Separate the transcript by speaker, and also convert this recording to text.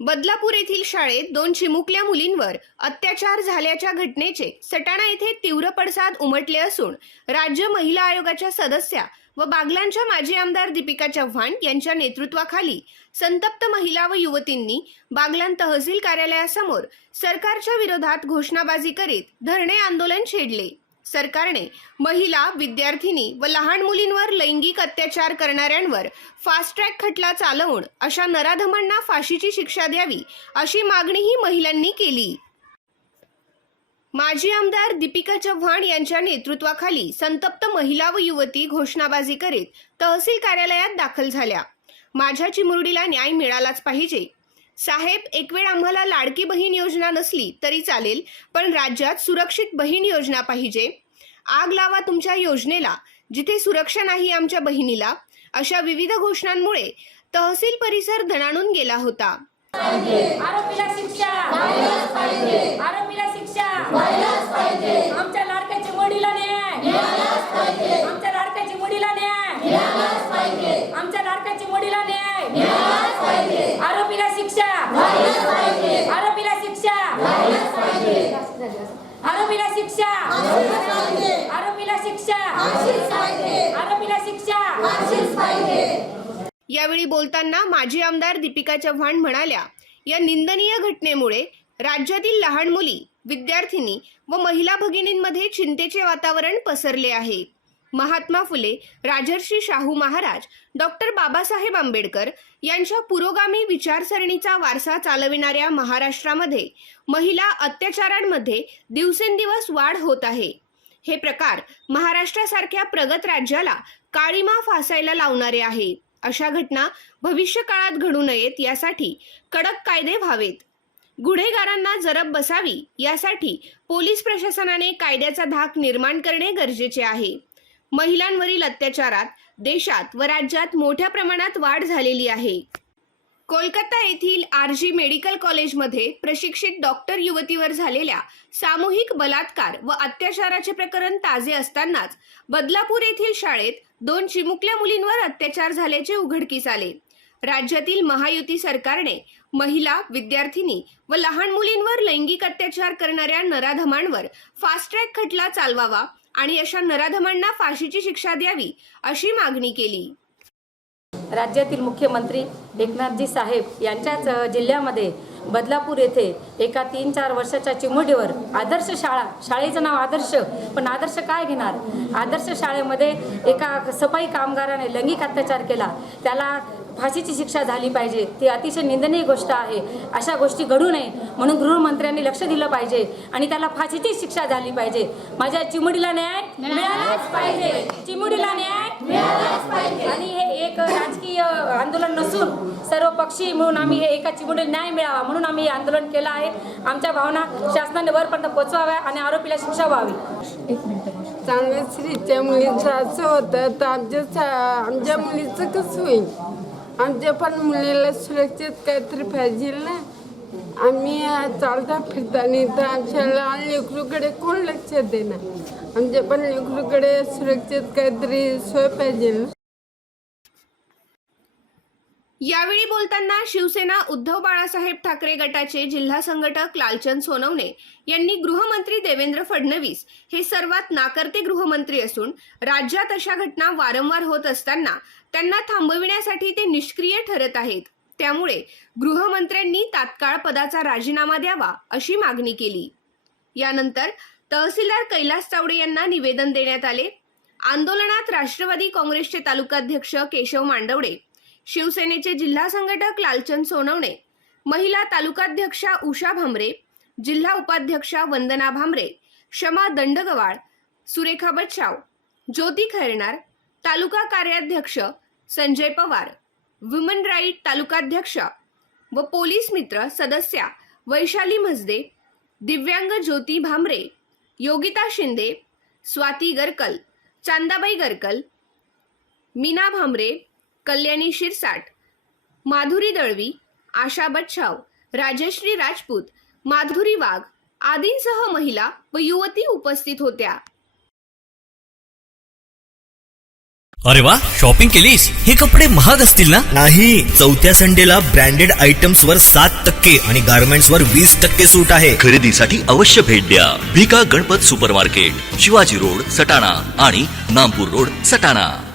Speaker 1: बदलापूर येथील शाळेत दोन चिमुकल्या मुलींवर अत्याचार झाल्याच्या घटनेचे सटाणा येथे तीव्र पडसाद उमटले असून राज्य महिला आयोगाच्या सदस्या व बागलांच्या माजी आमदार दीपिका चव्हाण यांच्या नेतृत्वाखाली संतप्त महिला व युवतींनी बागलान तहसील कार्यालयासमोर सरकारच्या विरोधात घोषणाबाजी करीत धरणे आंदोलन छेडले. सरकारने महिला विद्यार्थिनी व लहान मुलींवर लैंगिक अत्याचार करणाऱ्यांवर फास्ट ट्रॅक खटला चालवून अशा नराधमांना फाशीची शिक्षा द्यावी अशी मागणीही महिलांनी केली. माजी आमदार दीपिका चव्हाण यांच्या नेतृत्वाखाली संतप्त महिला व युवती घोषणाबाजी करीत तहसील कार्यालयात दाखल झाल्या. माझ्या चिमुरडीला न्याय मिळालाच पाहिजे साहेब एक वेळ आम्हाला लाडकी बहीण योजना नसली तरी चालेल पण राज्यात सुरक्षित बहीण योजना पाहिजे. आग लावा तुमच्या योजनेला जिथे सुरक्षा नाही आमच्या बहिणीला. अशा विविध घोषणांमुळे तहसील परिसर दणाणून गेला होता.
Speaker 2: आरोपीला शिक्षा. आरोपीला शिक्षा. आमच्या लाडक्याची मोडीला न्याय आमच्या लाडक्याची मोडीला न्याय आमच्या लाडक्याची मोडीला न्याय आरोपीला शिक्षा आरोपीला शिक्षा आरोपीला शिक्षा आरोपीला शिक्षा आरोपीला शिक्षा
Speaker 1: यावेळी बोलताना माजी आमदार दीपिका चव्हाण म्हणाल्या या निंदनीय घटनेमुळे राज्यातील लहान मुली विद्यार्थिनी व महिला भगिनींमध्ये चिंतेचे वातावरण पसरले आहे. महात्मा फुले राजर्षी शाहू महाराज डॉक्टर बाबासाहेब आंबेडकर यांच्या पुरोगामी विचारसरणीचा वारसा चालविणाऱ्या महाराष्ट्रामध्ये महिला अत्याचारांमध्ये दिवसेंदिवस वाढ होत आहे. हे प्रकार महाराष्ट्रासारख्या प्रगत राज्याला काळीमा फासायला लावणारे आहे. अशा घटना भविष्य काळात घडू नयेत यासाठी कडक कायदे व्हावेत. गुन्हेगारांना जरब बसावी यासाठी पोलीस प्रशासनाने कायद्याचा धाक निर्माण करणे गरजेचे आहे. महिलांवरील अत्याचारात देशात व राज्यात मोठ्या प्रमाणात वाढ झालेली आहे. कोलकाता येथील आर जी मेडिकल कॉलेजमध्ये प्रशिक्षित डॉक्टर युवतीवर झालेल्या सामूहिक बलात्कार व अत्याचाराचे प्रकरण ताजे असतानाच बदलापूर येथील शाळेत दोन चिमुकल्या मुलींवर अत्याचार झाल्याचे उघडकीस आले. राज्यातील महायुती सरकारने महिला विद्यार्थिनी व लहान मुलींवर लैंगिक अत्याचार करणाऱ्या नराधमांवर फास्ट ट्रॅक खटला चालवावा आणि अशा नराधमांना फाशीची शिक्षा द्यावी अशी मागणी केली.
Speaker 2: राज्यातील मुख्यमंत्री एकनाथजी साहेब यांच्याच जिल्ह्यामध्ये बदलापूर येथे एका तीन चार वर्षाच्या चिमुडीवर आदर्श शाळा शाळेचं नाव आदर्श पण आदर्श काय घेणार? आदर्श शाळेमध्ये एका सफाई कामगाराने लैंगिक अत्याचार केला. त्याला फाशीची शिक्षा झाली पाहिजे. ती अतिशय निंदनीय गोष्ट आहे. अशा गोष्टी घडू नये म्हणून गृहमंत्र्यांनी लक्ष दिलं पाहिजे आणि त्याला फाशीची शिक्षा झाली पाहिजे. माझ्या चिमुडीला न्याय मिळालाच पाहिजे. चिमुडीला न्याय मिळालाच पाहिजे आणि हे एक राजकीय आंदोलन नसून सर्व पक्षी मिळून आम्ही हे एका चिमुडीला न्याय मिळावा म्हणून आम्ही हे आंदोलन केलं आहे. आमच्या भावना शासनाने वरपर्यंत पोचवाव्या आणि आरोपीला शिक्षा व्हावी.
Speaker 3: चांगल्या मुलीचं असं होतं तर आमच्या आमच्या मुलीचं कसं होईल? आमच्या पण मुलीला सुरक्षित काहीतरी पाहिजे ना? आम्ही चालता फिरताना तर आमच्या लहान लेकरूकडे कोण लक्ष देणार? आमच्या पण लेकरूकडे सुरक्षित काहीतरी सोय पाहिजे ना?
Speaker 1: यावेळी बोलताना शिवसेना उद्धव बाळासाहेब ठाकरे गटाचे जिल्हा संघटक लालचंद सोनवणे यांनी गृहमंत्री देवेंद्र फडणवीस हे सर्वात नाकर्ते गृहमंत्री असून राज्यात अशा घटना वारंवार होत असताना त्यांना थांबविण्यासाठी ते निष्क्रिय ठरत आहेत. त्यामुळे गृहमंत्र्यांनी तात्काळ पदाचा राजीनामा द्यावा अशी मागणी केली. यानंतर तहसीलदार कैलास चावडे यांना निवेदन देण्यात आले. आंदोलनात राष्ट्रवादी काँग्रेसचे तालुकाध्यक्ष केशव मांडवडे शिवसेनेचे जिल्हा संघटक लालचंद सोनवणे महिला तालुकाध्यक्षा उषा भामरे जिल्हा उपाध्यक्षा वंदना भामरे क्षमा दंडगवाळ सुरेखा बच्चाव ज्योती खैरणार तालुका कार्याध्यक्ष संजय पवार वुमन राईट तालुकाध्यक्ष व पोलीस मित्र सदस्या वैशाली म्हसदे दिव्यांग ज्योती भामरे योगिता शिंदे स्वाती गरकल चांदाबाई गरकल मीना भामरे कल्याणी शिरसाट माधुरी दळवी आशा बच्छाव राजश्री राजपूत माधुरी वाघ आदींसह महिला व युवती उपस्थित होत्या.
Speaker 4: अरे वा शॉपिंग केलीस? हे कपडे महाग असतील ना?
Speaker 5: नाही चौथ्या संडेला ब्रँडेड आयटम्स वर सात टक्के आणि गारमेंट्स वर वीस टक्के सूट आहे.
Speaker 6: खरेदीसाठी अवश्य भेट द्या. भिका गणपत सुपरमार्केट शिवाजी रोड सटाणा आणि नामपूर रोड सटाणा.